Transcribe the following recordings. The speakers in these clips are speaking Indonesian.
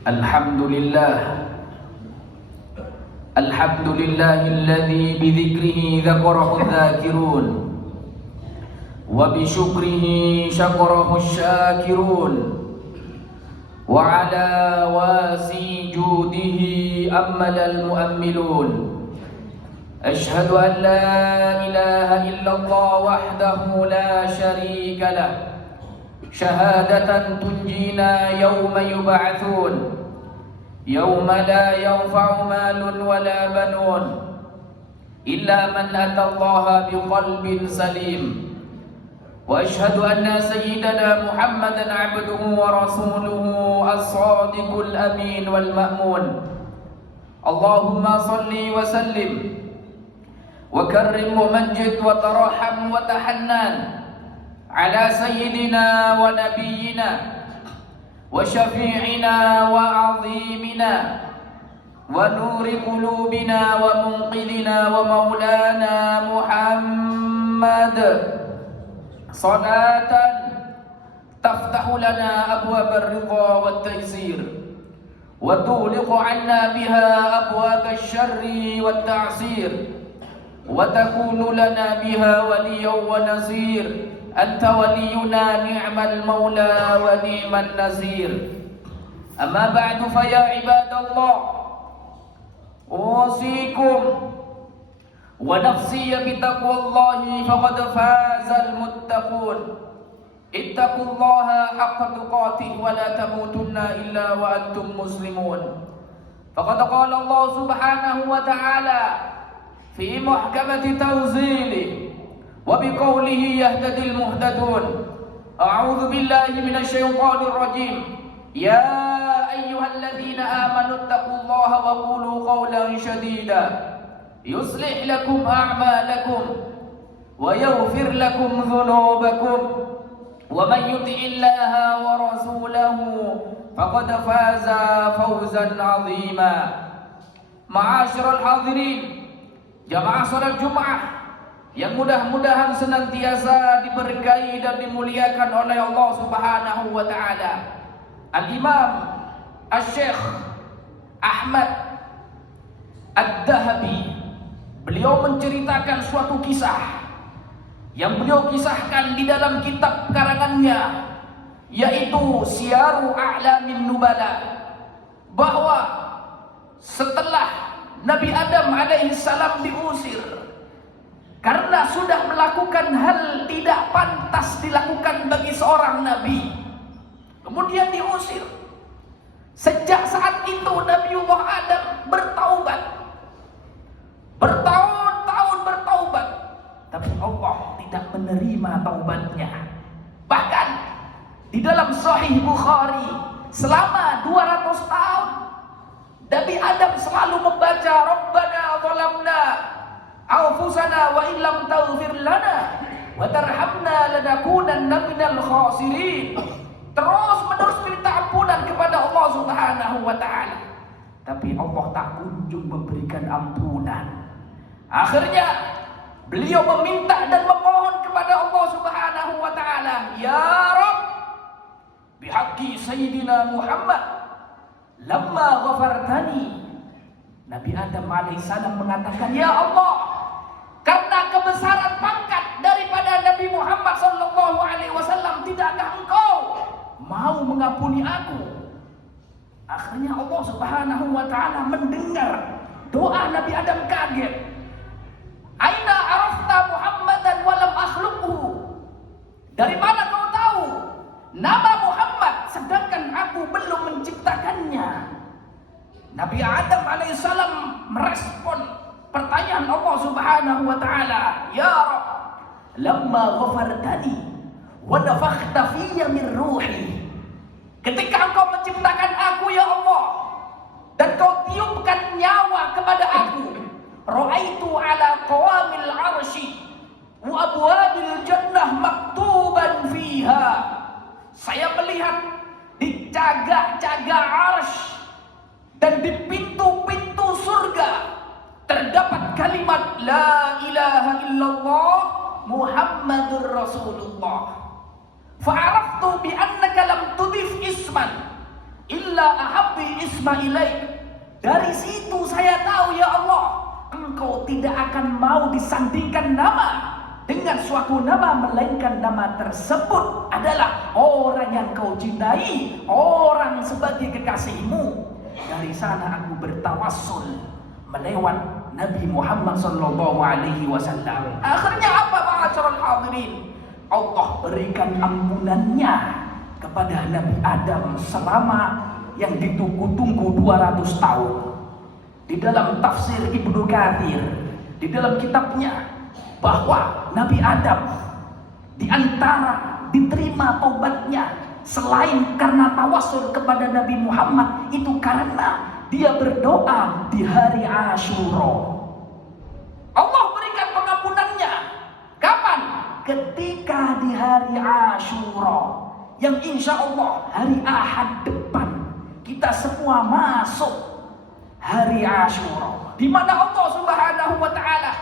Alhamdulillahilladzi bidzikrihi dzakarahu dzakirun wa bisyukrihi syakarahu syakirun wa ala wasi judihi ammalal muammilun. Ashhadu an la ilaha illallah wahdahu la syarika lah, syahadatan tunjina yawma yub'atsun yawma la yanfa'u malun wala banun illa man atallaha biqalbin salim. Wa ashhadu anna sayyidana Muhammadan abduhu wa rasuluhu as-sadiqul amin wal ma'mun. Allahumma salli wa sallim wa karrim wa majid wa taraham wa tahannan ala sayyidina wa nabiyyina wa syafi'ina wa azimina wa nuri qulubina wa munqidina wa maulana Muhammad, salatan taftahu lana abwab ar-ridha wat taysir wa tughliqu 'anna biha abwab asy-syarri wat ta'sir wa takunu lana biha waliyyan wa nasir. Anta waliyuna ni'mal maula wa ni'man nazir. Amma ba'du fa ya ibadallah, usikum wa nafsi bi taqwallahi faqad fazal muttaqun. Ittaqullaha haqqa tuqatih wa la tamutunna illa wa antum muslimun. Faqad qala Allah subhanahu wa ta'ala fi muhkamati tanzilihi wa biqaulihi yahtadil muhtadun. A'udzu billahi minasy syaithanir rajim. Ya ayyuhalladzina amanu taqullaha wa qulu qawlan shadida yuslih lakum a'malakum wa yaghfir lakum dhunubakum wa man yuti'illaha wa rasulahu faqad faza fawzan 'azima. Ma'asyiral hadirin, jamaah salat Jumat yang mudah-mudahan senantiasa diberkahi dan dimuliakan oleh Allah Subhanahu wa ta'ala. Al-Imam Asy-Syaikh Ahmad Ad-Dhahabi, beliau menceritakan suatu kisah yang beliau kisahkan di dalam kitab karangannya, yaitu Syiaru A'lamin Nubala, bahwa setelah Nabi Adam alaihi salam diusir karena sudah melakukan hal tidak pantas dilakukan bagi seorang nabi, kemudian diusir. Sejak saat itu Nabiullah Adam bertaubat, bertahun-tahun bertaubat, tapi Allah tidak menerima taubatnya. Bahkan di dalam Sahih Bukhari selama 200 tahun Nabi Adam selalu membaca Rabbana zalamna anfusana wa illam taghfir lana wa tarhamna lanakunanna minal khasirin. Terus menerus minta ampunan kepada Allah Subhanahu wa ta'ala, tapi Allah tak kunjung memberikan ampunan. Akhirnya beliau meminta dan memohon kepada Allah Subhanahu wa ta'ala, ya Rabb, bihaqqi sayyidina Muhammad lamma ghafartani. Nabi Adam alaihissalam mengatakan, ya Allah, karena kebesaran pangkat daripada Nabi Muhammad sallallahu alaihi wasallam, tidakkah engkau mau mengampuni aku? Akhirnya Allah Subhanahu wa ta'ala mendengar doa Nabi Adam, kaget. Aina arafta Muhammadan walam akhluqhu? Dari mana kau tahu nama Muhammad sedangkan aku belum menciptakannya? Nabi Adam alaihissalam merespon pertanyaan Allah Subhanahu wa ta'ala, ya Rabb, lamma ghafartani wa nafakhta fiyya min ruhi. Ketika engkau menciptakan aku ya Allah, dan kau tiupkan nyawa kepada aku, ra'aitu ala qawamil arsy wa abwabil jannah maktuban fiha. Saya melihat di jaga-jaga arsy dan di pintu-pintu surga terdapat kalimat la ilaha illallah Muhammadur Rasulullah. Fa'araftu bi annaka lam tudif isman illa illa ahabbi isma ilaik. Dari situ saya tahu ya Allah, Engkau tidak akan mau disandingkan nama dengan suatu nama, melainkan nama tersebut adalah orang yang kau cintai, orang sebagai kekasihmu. Dari sana aku bertawassul melewat Nabi Muhammad sallallahu alaihi wasallam. Akhirnya apa ma'asyiral hadirin? Allah berikan ampunannya kepada Nabi Adam selama yang ditunggu-tunggu 200 tahun. Di dalam tafsir Ibnu Katsir, di dalam kitabnya, bahwa Nabi Adam di antara diterima taubatnya selain karena tawassul kepada Nabi Muhammad, itu karena dia berdoa di hari Asyura. Allah berikan pengampunannya kapan? Ketika di hari Asyura, yang insya Allah hari Ahad depan kita semua masuk hari Asyura, di mana Allah Subhanahu wa Ta'ala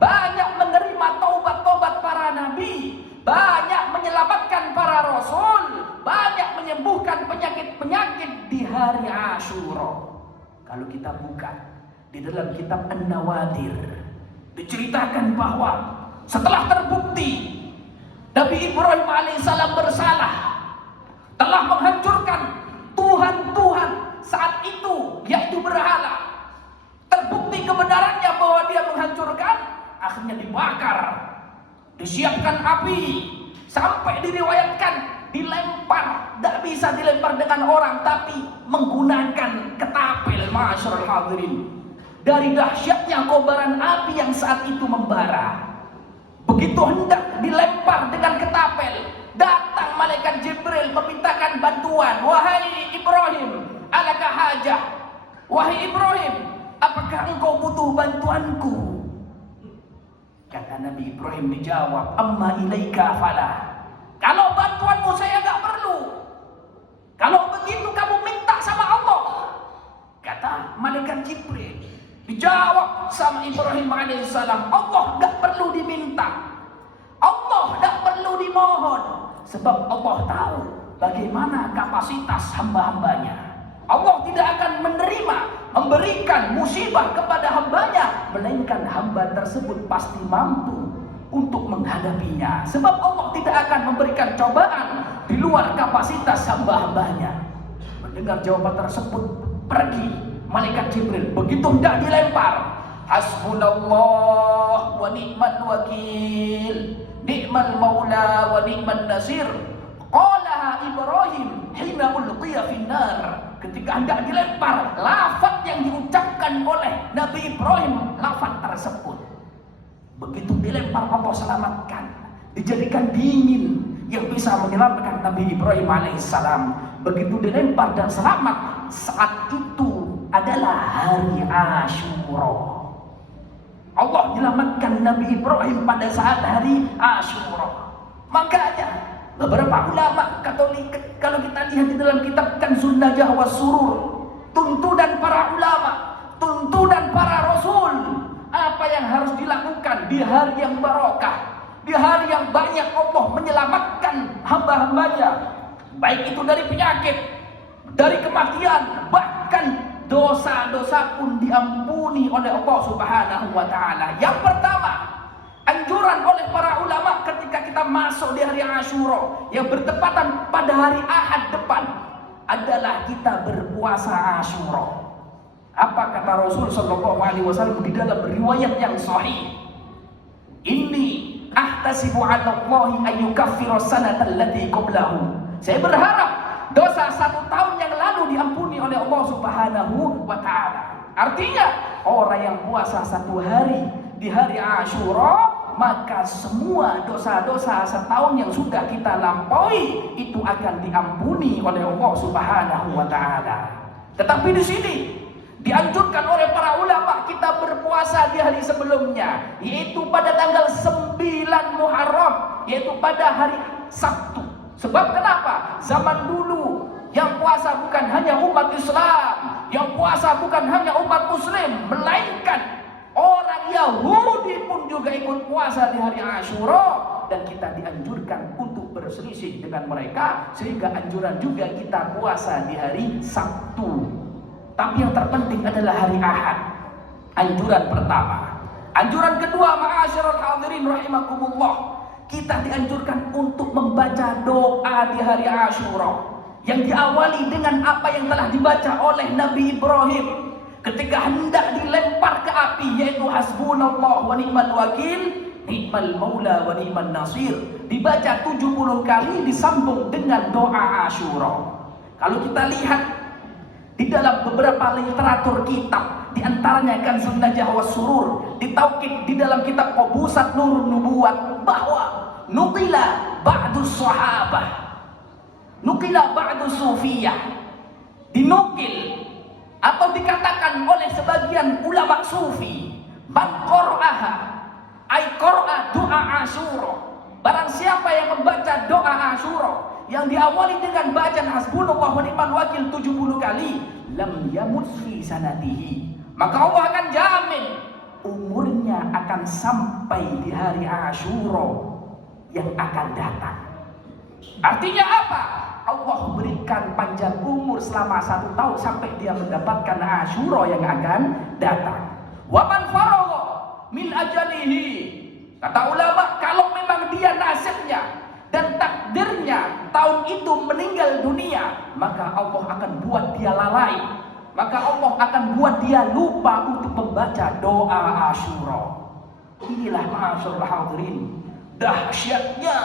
banyak menerima taubat-taubat para nabi, banyak menyelamatkan para rasul, banyak menyembuhkan penyakit-penyakit di hari Asyura. Kalau kita buka di dalam kitab An-Nawadir, diceritakan bahwa setelah terbukti Nabi Ibrahim alaihissalam bersalah, telah menghancurkan Tuhan-Tuhan saat itu, yaitu berhala, terbukti kebenarannya bahwa dia menghancurkan, akhirnya dibakar, disiapkan api, sampai diriwayatkan dilempar, tidak bisa dilempar dengan orang, tapi menggunakan ketapel. Ma'asyiral hadirin, dari dahsyatnya kobaran api yang saat itu membara, begitu hendak dilempar dengan ketapel, datang malaikat Jibril memintakan bantuan. Wahai Ibrahim, alaka hajah? Wahai Ibrahim, apakah engkau butuh bantuanku? Kata Nabi Ibrahim dijawab, amma ilaika fala. Kalau bantuanmu saya gak perlu. Kalau begitu kamu minta sama Allah. Kata malaikat Jibril, dijawab sama Ibrahim alaihissalam, Allah gak perlu diminta, Allah gak perlu dimohon, sebab Allah tahu bagaimana kapasitas hamba-hambanya. Allah tidak akan menerima memberikan musibah kepada hambanya, melainkan hamba tersebut pasti mampu untuk menghadapinya. Sebab Allah tidak akan memberikan cobaan di luar kapasitas hamba-hambanya. Mendengar jawaban tersebut, pergi malaikat Jibril. Begitu hendak dilempar, hasbunallah wa ni'mal wakil, ni'mal maula wa ni'mal nasir, qalaha Ibrahim hina ulqiya finnar. Ketika hendak dilempar, lafaz yang diucapkan oleh Nabi Ibrahim, lafaz tersebut begitu dilempar Allah selamatkan, dijadikan dingin yang bisa menyelamatkan Nabi Ibrahim alaihissalam. Begitu dilempar dan selamat, saat itu adalah hari Asyura. Allah menyelamatkan Nabi Ibrahim pada saat hari Asyura. Makanya beberapa ulama Katolik, kalau kita lihat di dalam kitab Kanzun Najah was Surur, tuntunan para ulama, tuntunan para rasul, apa yang harus dilakukan di hari yang barokah, di hari yang banyak Allah menyelamatkan hamba-hambanya, baik itu dari penyakit, dari kematian, bahkan dosa-dosa pun diampuni oleh Allah Subhanahu wa Ta'ala. Yang pertama, anjuran oleh para ulama ketika kita masuk di hari Asyura yang bertepatan pada hari Ahad depan adalah kita berpuasa Asyura. Apa kata Rasul sallallahu alaihi wasallam di dalam riwayat yang sahih? Inni ahtasibu 'ala Allahi an yukaffira sanata allati qablahu. Saya berharap dosa 1 tahun yang lalu diampuni oleh Allah Subhanahu wa Ta'ala. Artinya orang yang puasa 1 hari di hari Asyura, maka semua dosa-dosa setahun yang sudah kita lampaui itu akan diampuni oleh Allah Subhanahu wa Ta'ala. Tetapi di sini dianjurkan oleh para ulama kita berpuasa di hari sebelumnya, yaitu pada tanggal 9 Muharram, yaitu pada hari Sabtu. Sebab kenapa? Zaman dulu yang puasa bukan hanya umat Islam, yang puasa bukan hanya umat Muslim, melainkan orang Yahudi pun juga ikut puasa di hari Asyura, dan kita dianjurkan untuk berselisih dengan mereka, sehingga anjuran juga kita puasa di hari Sabtu. Tapi yang terpenting adalah hari Ahad. Anjuran pertama. Anjuran kedua, ma'asyiral hadirin rahimakumullah, kita dianjurkan untuk membaca doa di hari Asyura yang diawali dengan apa yang telah dibaca oleh Nabi Ibrahim ketika hendak dilempar ke api, yaitu hasbunallah wa ni'mal wakil, ni'mal maula wa ni'man nasir. Dibaca 70 kali disambung dengan doa Asyura. Kalau kita lihat di dalam beberapa literatur kitab, di antaranya Kanzun Najah was Surur, ditaukid di dalam kitab Qabusat Nurun Nubuwat, bahwa nukila ba'du sahabah, nukila ba'du sufiyah, dinukil atau dikatakan oleh sebagian ulama sufi, man qara'aha ay qara'a doa Asyura, barang siapa yang membaca doa Asyura yang diawali dengan bacaan hasbunallah wa ni'mal wakil 70 kali, lam yamut fi sanatihi, maka Allah akan jamin umurnya akan sampai di hari Asyura yang akan datang. Artinya apa? Allah berikan panjang umur selama 1 tahun sampai dia mendapatkan Asyura yang akan datang. Wa man faragha min ajalihi, kata ulama, kalau memang dia nasibnya dan takdirnya tahun itu meninggal dunia, maka Allah akan buat dia lalai, maka Allah akan buat dia lupa untuk membaca doa Asyura. Inilah ma'asyiral hadirin dahsyatnya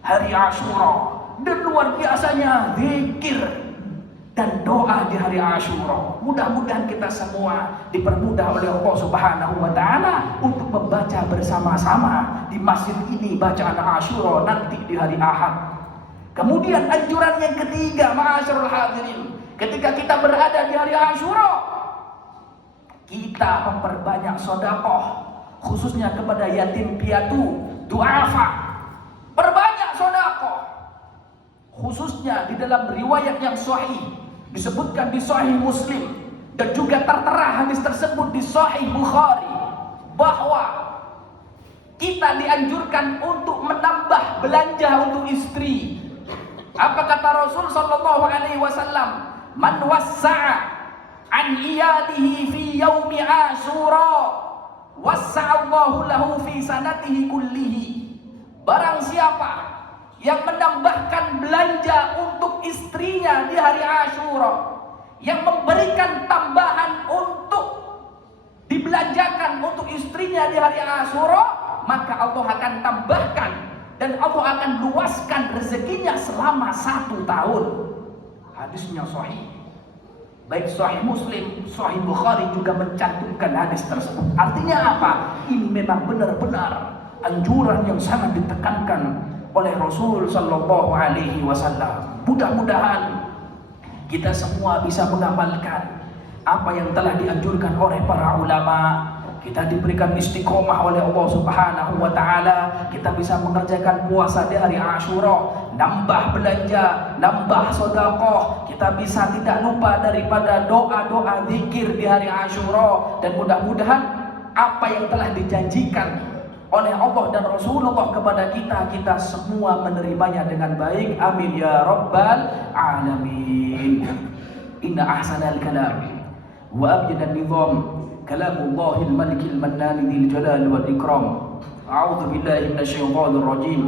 hari Asyura dan luar biasanya zikir dan doa di hari Asyura. Mudah-mudahan kita semua dipermudah oleh Allah Subhanahu wa taala untuk membaca bersama-sama di masjid ini bacaan Asyura nanti di hari Ahad. Kemudian anjuran yang ketiga, ma'asyiral hadirin, ketika kita berada di hari Asyura, kita memperbanyak sedekah, khususnya kepada yatim piatu, duafa. Perbanyak sedekah, khususnya di dalam riwayat yang sahih disebutkan di Sahih Muslim, dan juga tertera hadis tersebut di Sahih Bukhari, bahwa kita dianjurkan untuk menambah belanja untuk istri. Apa kata Rasul sallallahu alaihi wasallam? Man wassa'a an iyalihi fi yaumi Asyura wassa'allahu lahu fi sanatihi kullihi. Barang siapa yang menambahkan belanja untuk istrinya di hari Asyura, yang memberikan tambahan untuk dibelanjakan untuk istrinya di hari Asyura, maka Allah akan tambahkan dan Allah akan luaskan rezekinya selama 1 tahun. Hadisnya sahih. Baik Sahih Muslim, Sahih Bukhari juga mencantumkan hadis tersebut. Artinya apa? Ini memang benar-benar anjuran yang sangat ditekankan oleh Rasul sallallahu alaihi wasallam. Mudah-mudahan kita semua bisa mengamalkan apa yang telah dianjurkan oleh para ulama. Kita diberikan istiqomah oleh Allah Subhanahu wa taala. Kita bisa mengerjakan puasa di hari Asyura, nambah belanja, nambah sedekah. Kita bisa tidak lupa daripada doa-doa zikir di hari Asyura, dan mudah-mudahan apa yang telah dijanjikan oleh Allah dan Rasulullah kepada kita, kita semua menerimanya dengan baik. Amin ya rabbal alamin. Inna ahsanal kalam wa abyadan nizam kalamullahil malikil mannan dzil jalali wal ikram. A'udzu billahi minasyaitonir rajim.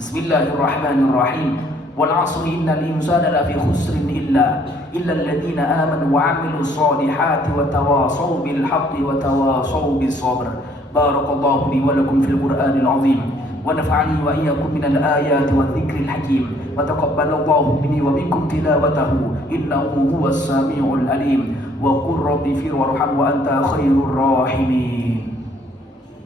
Bismillahirrahmanirrahim. Wal 'asri innal insana lafi khusrin illa alladziina aamanu wa 'amilus solihati wa tawashaw bil haqqi wa tawashaw bis sabr. Barakallahu li wa lakum fil Qur'anil 'azim wa nafa'ani wa iyyakum minal ayati wadh-dhikril hakim wa taqabbalallahu minni wa minkum tilawatahu innahu huwas samiul alim wa qur rabbi fir warham wa anta khairur rahimin.